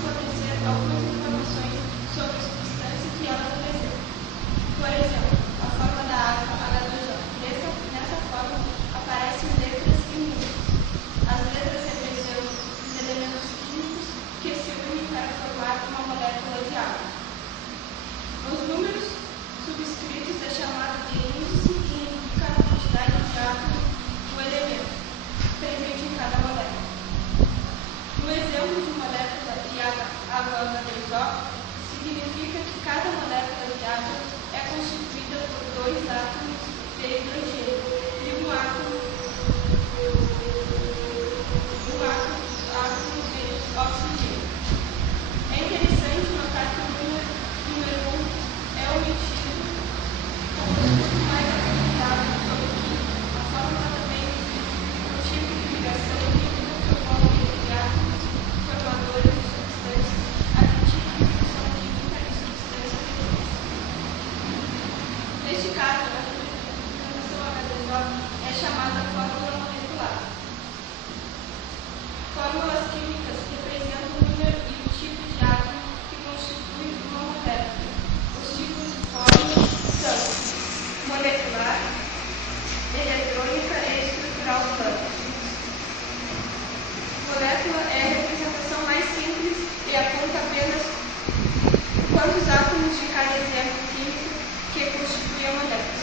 fornecer algumas informações sobre a substância que ela apresenta. Por exemplo, a forma da água H2O. Nessa forma, aparecem letras e números. As letras representam os elementos químicos que se unem para formar uma molécula de água. Os números subscritos é chamado de índice, que indica a quantidade de átomos do elemento presente em cada molécula. No exemplo de molécula de água H2O, significa que cada molécula de água é constituída por 2 átomos de hidrogênio e um átomo de oxigênio. É interessante notar que o número 1 é omitido como estudo mais aprofundado sobre a forma também o tipo de ligação química que ocorre entre átomos formadores de substâncias, a típica função química de substâncias viventes. Neste caso, a representação H2O é chamada fórmula molecular. Fórmulas químicas representam o número e o tipo de átomo que constitui uma molécula. Os tipos de fórmula são molecular, eletrônica e estrutural plana. Molécula é a representação mais simples e aponta apenas quantos átomos de cada exemplo químico que constitui a molécula.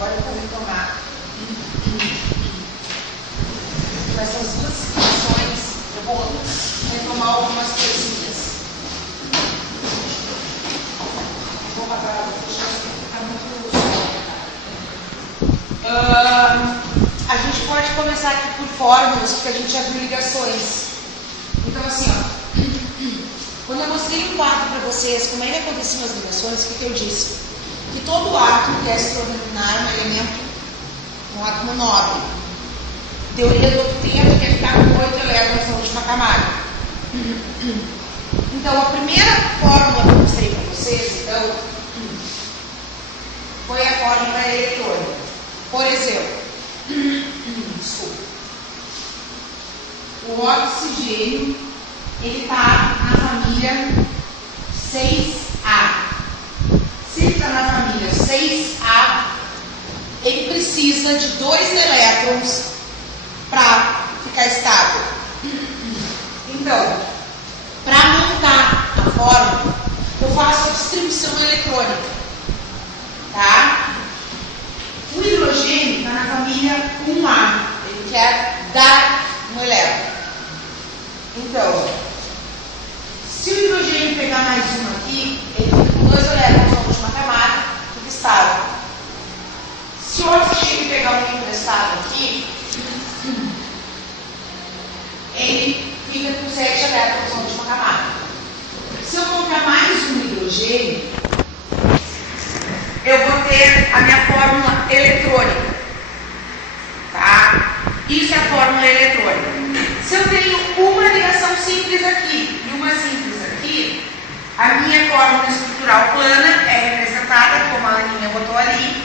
agora eu vou retomar essas duas situações. Eu vou retomar algumas coisinhas. Vou parar, deixa eu ficar muito. A gente pode começar aqui por fórmulas, porque a gente já viu ligações. Então, assim, ó, quando eu mostrei um quadro para vocês como é que aconteciam as ligações, o que eu disse? Que todo átomo quer se tornar um elemento, um átomo nobre. Teoria do octeto quer ficar com 8 elétrons na última camada. Então, a primeira fórmula que eu mostrei para vocês, então, foi a fórmula eletrônica. Por exemplo, desculpa. O oxigênio, ele está na família 6A. Se ele está na família 6A, ele precisa de 2 elétrons para ficar estável. Então, para montar a fórmula, eu faço a distribuição eletrônica. Tá? O hidrogênio está na família 1A. Ele quer dar um elétron. Então, se o hidrogênio pegar mais um aqui, ele fica com 2 elétrons na última camada, fica estável. Se o oxigênio pegar um emprestado aqui, ele fica com 7 elétrons na última camada. Se eu colocar mais um hidrogênio, eu vou ter a minha fórmula eletrônica. Tá? Isso é a fórmula eletrônica. Se eu tenho uma ligação simples aqui e uma simples aqui, a minha fórmula estrutural plana é representada, como a Aninha botou ali,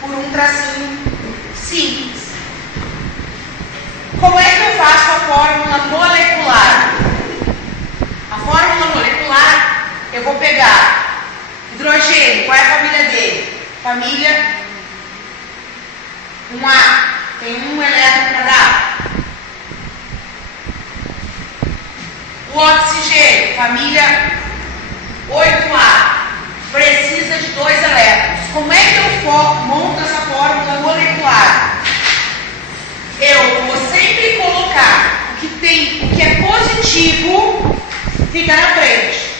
por um tracinho simples. Como é que eu faço a fórmula molecular? A fórmula molecular, eu vou pegar hidrogênio, qual é a família dele? Família 1A, tem um elétron para dar. O oxigênio, família 8A, precisa de 2 elétrons. Como é que eu monto essa fórmula molecular? Eu vou sempre colocar o que é positivo, fica na frente.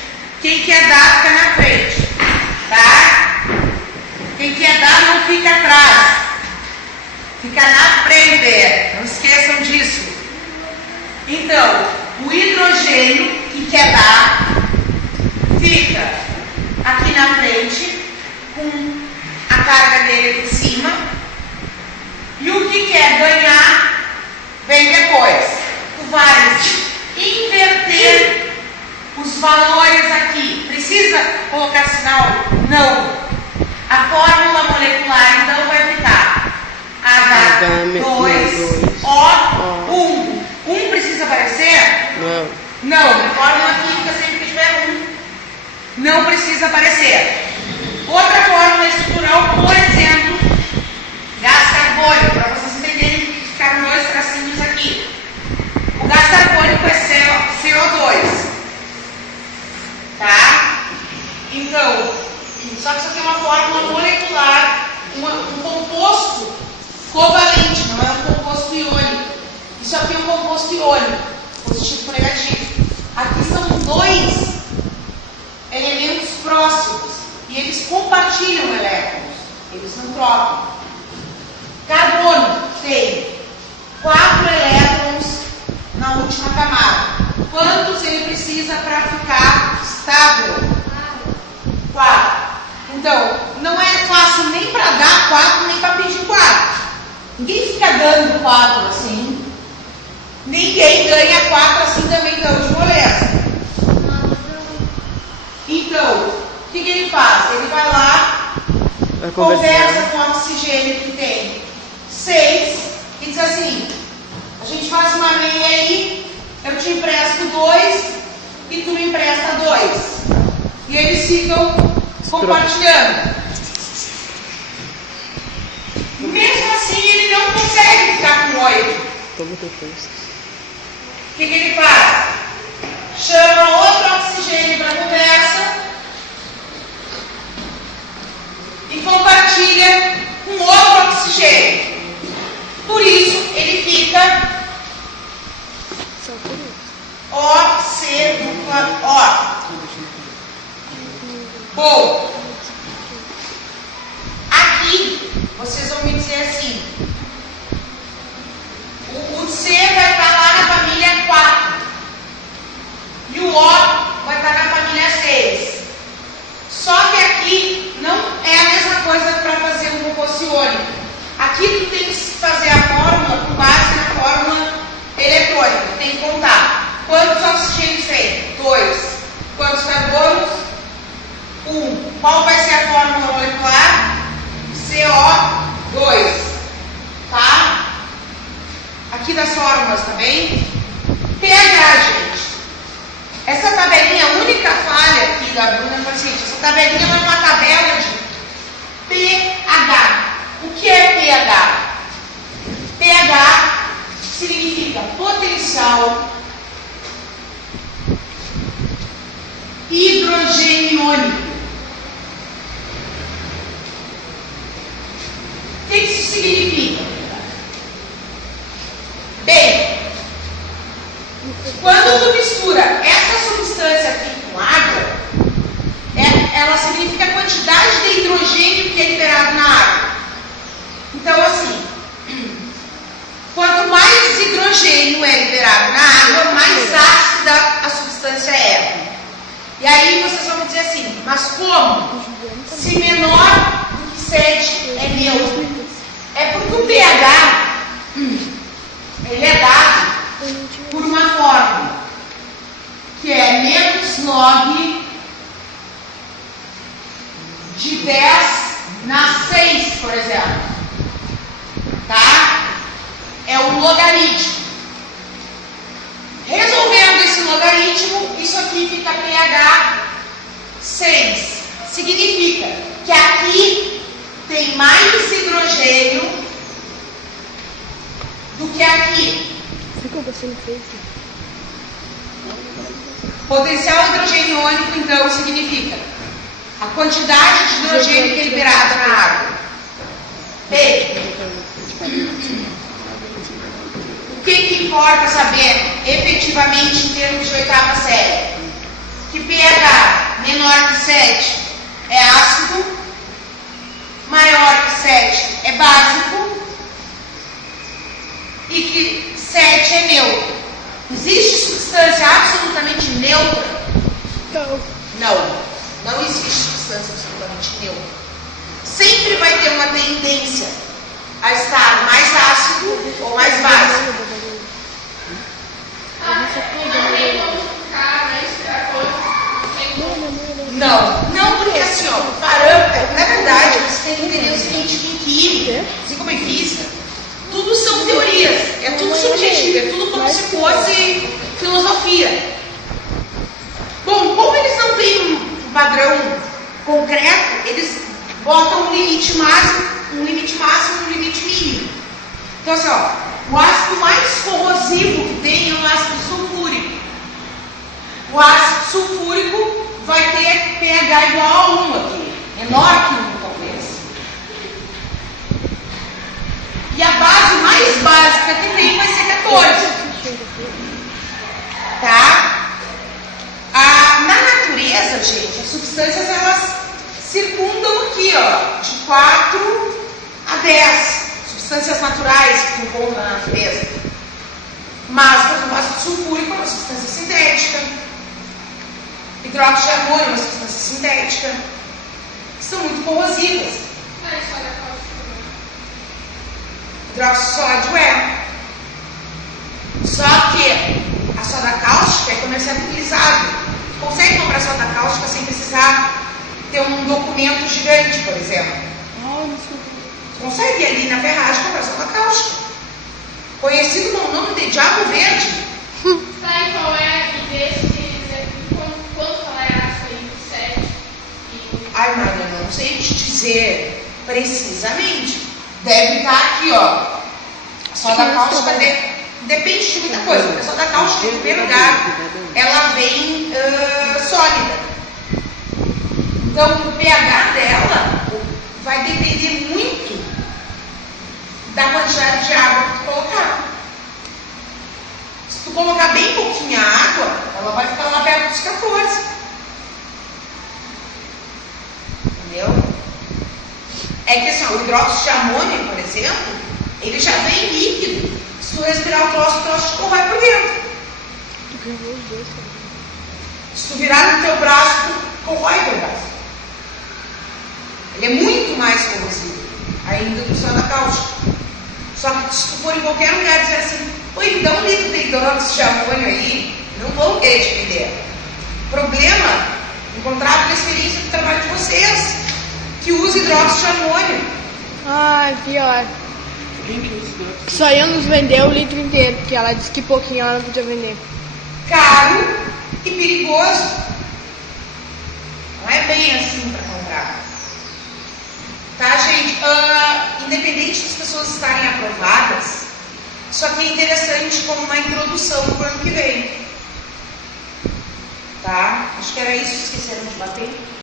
Quem quer dar, fica na frente. Tá? Quem quer dar, não fica atrás. Fica na frente. Não esqueçam disso. Então, o hidrogênio que quer dar, fica aqui na frente, com a carga dele em cima. E o que quer ganhar, vem depois. Tu vais inverter os valores aqui. Precisa colocar sinal? Não. A fórmula molecular, então, vai ficar H2O1. 1 precisa aparecer? Não. Não. A fórmula química, sempre que tiver 1, não precisa aparecer. Outra fórmula estrutural, por exemplo, gás carbônico, para vocês entenderem que ficaram 2 tracinhos aqui. O gás carbônico é CO2. Tá? Então, só que isso aqui é uma fórmula molecular, um composto covalente, não é um composto iônico. Isso aqui é um composto iônico, positivo com negativo. Aqui são 2 elementos próximos e eles compartilham elétrons, eles não trocam. Carbono tem 4 elétrons na última camada. Quantos ele precisa para ficar estável? 4. Então, não é fácil nem para dar 4, nem para pedir 4. Ninguém fica dando 4 assim. Ninguém ganha 4 assim também, então, de moléstia. Então, o que ele faz? Ele vai lá, conversa com o oxigênio que tem 6 e diz assim: a gente faz uma meia aí, eu te empresto 2 e tu me empresta 2. E eles ficam compartilhando. Mesmo assim, ele não consegue ficar com 8. O que ele faz? Chama outro oxigênio para conversa e compartilha com oxigênio. Por isso, ele fica OC dupla O. Bom, aqui vocês vão me dizer assim, o C vai estar lá na família 4 e o O vai estar na família 6. Só que aqui não é a mesma coisa para fazer um composto iônico. Aqui tu tem que fazer a fórmula com base na fórmula eletrônica. Tem que contar quantos oxigênios tem? 2. Quantos carbonos? 1. Qual vai ser a fórmula molecular? CO2. Tá? Aqui das fórmulas, tá bem? pH, gente. Essa tabelinha, a única falha aqui da Bruna foi assim, essa tabelinha é uma tabela de pH. O que é pH? pH significa potencial hidrogeniônico. O que isso significa? Bem, quando tu mistura essa substância aqui com água, ela significa a quantidade de hidrogênio que é liberado na água. Então, assim, quanto mais hidrogênio é liberado na água, mais ácida a substância é. E aí vocês vão dizer assim, mas como? Se menor do que 7 é neutro. É porque o pH, ele é dado por uma fórmula, que é menos log de 10 na 6, por exemplo. Tá? É um logaritmo. Resolvendo esse logaritmo, isso aqui fica pH 6. Significa que aqui tem mais hidrogênio do que aqui. Potencial hidrogeniônico, então, significa a quantidade de hidrogênio que é liberada na água. Bem, o que importa saber efetivamente em termos de oitava série? Que pH menor que 7 é ácido, maior que 7 é básico e que 7 é neutro. Existe substância absolutamente neutra? Não existe substância absolutamente neutra. Sempre vai ter uma tendência a estar mais ácido ou mais básico. Não, porque assim, ó, parâmetro, na verdade, você tem que entender o seguinte, em química, assim como em física, tudo são teorias, é tudo subjetivo, é tudo como se fosse filosofia. Bom, como eles não têm um padrão concreto, eles botam um limite máximo e um limite mínimo. Então assim, ó, o ácido mais corrosivo que tem é o ácido sulfúrico. O ácido sulfúrico vai ter pH igual a 1 aqui, menor que 1 talvez. E a base mais básica que tem vai ser 14. Tá? Na natureza, gente, as substâncias elas circundam aqui, ó, de 4 a 10 substâncias naturais que encontram na natureza. Mas, por exemplo, o ácido sulfúrico é uma substância sintética. Hidróxido de amônio é uma substância sintética. Que são muito corrosivas. Hidróxido de sódio é. Só que a soda cáustica é comercializada. Consegue comprar soda cáustica sem precisar ter um documento gigante, por exemplo. Consegue ali na ferragem comprar soda cáustica. Conhecido com o nome de Diabo Verde. Sabe qual é quanto ela é ácido aí? 7 e... Ai, mãe, eu não sei te dizer precisamente. Deve estar aqui, ó. A soda cáustica depende de muita coisa. Porque a soda cáustica, em primeiro lugar, ela vem sólida. Então, o pH dela vai depender muito da quantidade de água que tu colocar. Se tu colocar bem pouquinha água, ela vai ficar lá perto dos 14. Entendeu? É que assim, o hidróxido de amônio, por exemplo, ele já vem líquido. Se tu respirar o troço te corrói por dentro. Se tu virar no teu braço, tu corrói o teu braço. Ele é muito mais corrosivo ainda do soda cáustica. Só que se tu for em qualquer lugar e dizer assim, oi, me dá um litro de hidróxido de amônio aí, não vão querer te vender. Problema, encontrar a experiência do trabalho de vocês, que usa hidróxido de amônio. Ai, pior. Só ia nos vender o litro inteiro, porque ela disse que pouquinho ela não podia vender. Caro e perigoso. Não é bem assim para comprar. Tá, gente? Independente das pessoas estarem aprovadas, isso aqui é interessante como uma introdução para o ano que vem. Tá? Acho que era isso. Esqueceram de bater?